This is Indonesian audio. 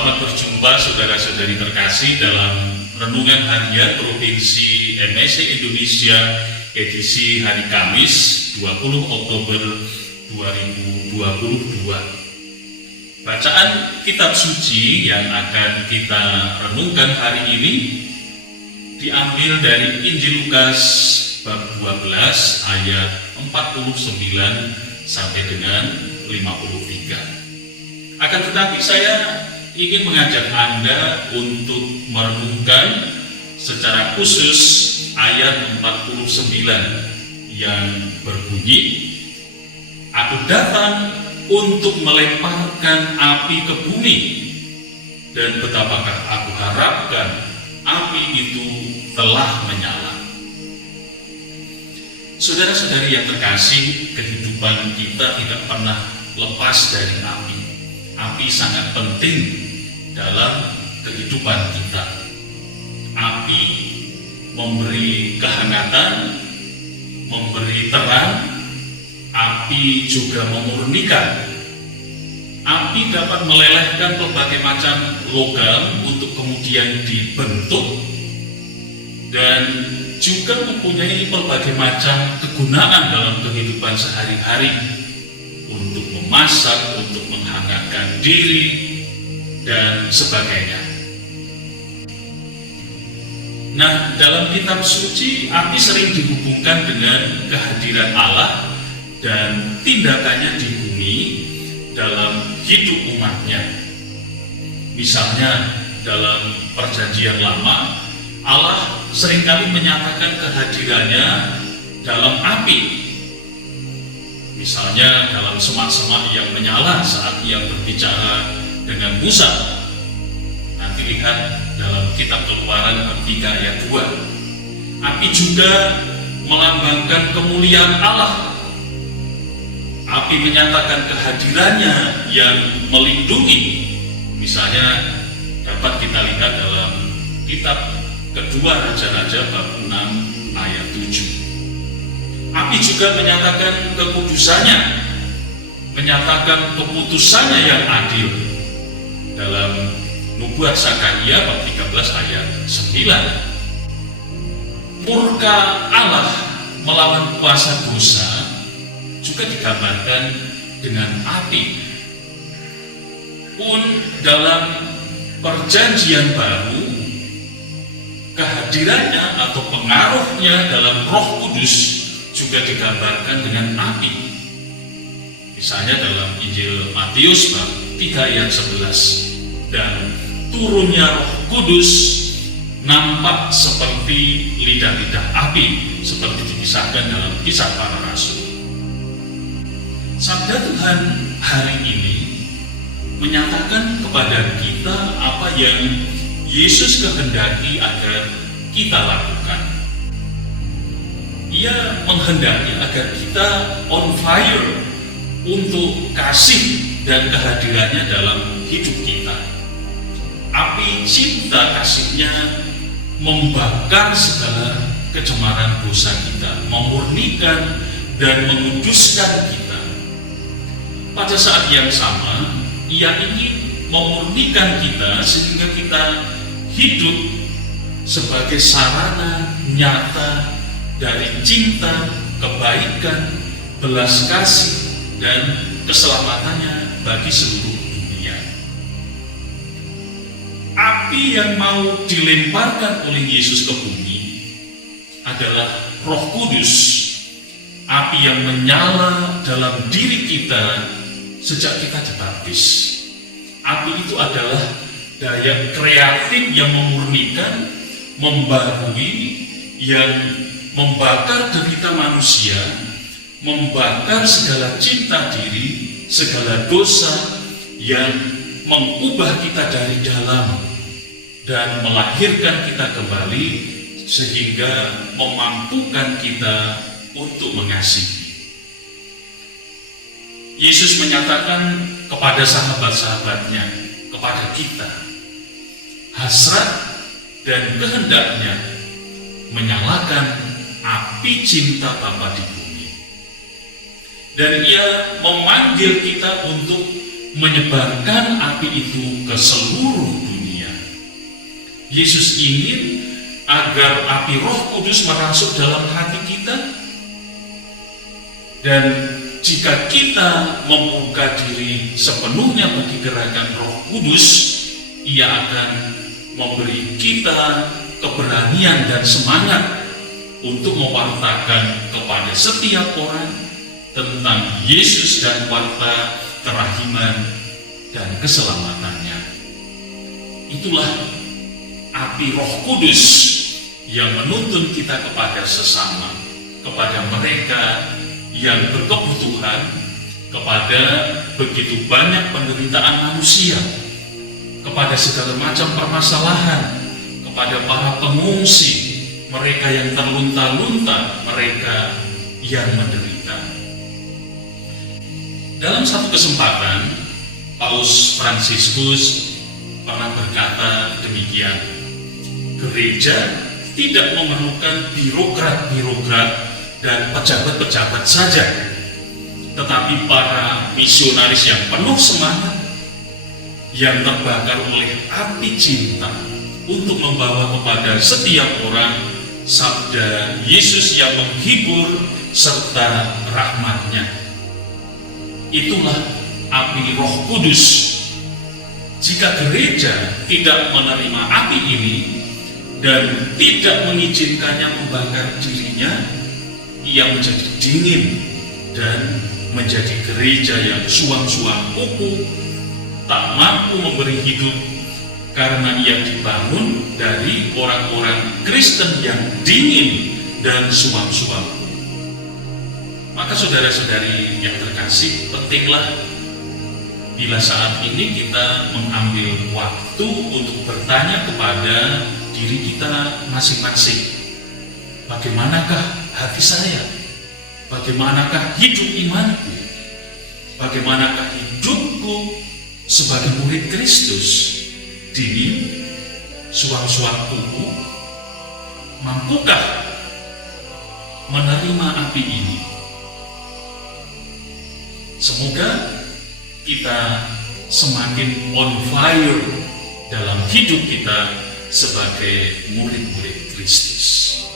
Selamat berjumpa saudara-saudari terkasih dalam Renungan Harian Provinsi MSC Indonesia edisi hari Kamis 20 Oktober 2022. Bacaan kitab suci yang akan kita renungkan hari ini diambil dari Injil Lukas bab 12 ayat 49 sampai dengan 53. Akan tetapi saya ingin mengajak Anda untuk merenungkan secara khusus ayat 49 yang berbunyi, "Aku datang untuk melemparkan api ke bumi, dan betapakah aku harapkan api itu telah menyala." Saudara-saudari yang terkasih, kehidupan kita tidak pernah lepas dari api. Api sangat penting dalam kehidupan kita. Api memberi kehangatan, memberi terang. Api juga memurnikan. Api dapat melelehkan berbagai macam logam untuk kemudian dibentuk, dan juga mempunyai berbagai macam kegunaan dalam kehidupan sehari-hari, untuk memasak, untuk menghangatkan diri, dan sebagainya. Nah, dalam kitab suci, api sering dihubungkan dengan kehadiran Allah dan tindakannya di bumi dalam hidup umatnya. Misalnya dalam Perjanjian Lama, Allah seringkali menyatakan kehadirannya dalam api. Misalnya dalam semak-semak yang menyala saat Ia berbicara dengan Musa. Nanti lihat dalam kitab Keluaran bab 3 ayat 2. Api juga melambangkan kemuliaan Allah. Api menyatakan kehadirannya yang melindungi. Misalnya dapat kita lihat dalam kitab Kedua Raja-Raja bab 6 ayat 7. Api juga menyatakan kekudusannya, menyatakan keputusannya yang adil. Dalam Nubuat Zakaria bab 13 ayat 9. Murka Allah melawan kuasa dosa juga digambarkan dengan api. Pun dalam Perjanjian Baru, kehadirannya atau pengaruhnya dalam Roh Kudus juga digambarkan dengan api. Misalnya dalam Injil Matius bab 3 ayat 11. Dan turunnya Roh Kudus nampak seperti lidah-lidah api, seperti dikisahkan dalam Kisah Para Rasul. Sabda Tuhan hari ini menyatakan kepada kita apa yang Yesus kehendaki agar kita lakukan. Ia menghendaki agar kita on fire untuk kasih dan kehadirannya dalam hidup kita. Api cinta kasihnya membakar segala kecemaran dosa kita, memurnikan dan menguduskan kita. Pada saat yang sama, Ia ingin memurnikan kita sehingga kita hidup sebagai sarana nyata dari cinta, kebaikan, belas kasih, dan keselamatannya bagi seluruh dunia. Api yang mau dilemparkan oleh Yesus ke bumi adalah Roh Kudus, api yang menyala dalam diri kita sejak kita dibaptis. Api itu adalah daya kreatif yang memurnikan, membarui, yang membakar derita manusia, membakar segala cinta diri, segala dosa, yang mengubah kita dari dalam dan melahirkan kita kembali sehingga memampukan kita untuk mengasihi. Yesus menyatakan kepada sahabat-sahabatnya, kepada kita, hasrat dan kehendaknya menyalakan api cinta Bapa di bumi. Dan Ia memanggil kita untuk menyebarkan api itu ke seluruh dunia. Yesus ingin agar api Roh Kudus merasuk dalam hati kita, dan jika kita membuka diri sepenuhnya bagi gerakan Roh Kudus, Ia akan memberi kita keberanian dan semangat untuk mewartakan kepada setiap orang tentang Yesus dan warta kerahiman dan keselamatannya. Itulah api Roh Kudus yang menuntun kita kepada sesama, kepada mereka yang berkebutuhan, kepada begitu banyak penderitaan manusia, kepada segala macam permasalahan, kepada para pengungsi, mereka yang terlunta-lunta, mereka yang menderita. Dalam satu kesempatan, Paus Fransiskus pernah berkata demikian, gereja tidak memerlukan birokrat-birokrat dan pejabat-pejabat saja, tetapi para misionaris yang penuh semangat, yang terbakar oleh api cinta untuk membawa kepada setiap orang sabda Yesus yang menghibur serta rahmat-Nya. Itulah api Roh Kudus. Jika gereja tidak menerima api ini dan tidak mengizinkannya membakar dirinya, ia menjadi dingin dan menjadi gereja yang suam-suam kuku, tak mampu memberi hidup karena ia dibangun dari orang-orang Kristen yang dingin dan suam-suam. Maka saudara-saudari yang terkasih, pentinglah bila saat ini kita mengambil waktu untuk bertanya kepada diri kita masing-masing. Bagaimanakah hati saya? Bagaimanakah hidup imanku? Bagaimanakah hidupku sebagai murid Kristus? Dingin, suam-suam kuku? Mampukah menerima api ini? Semoga kita semakin on fire dalam hidup kita sebagai murid-murid Kristus.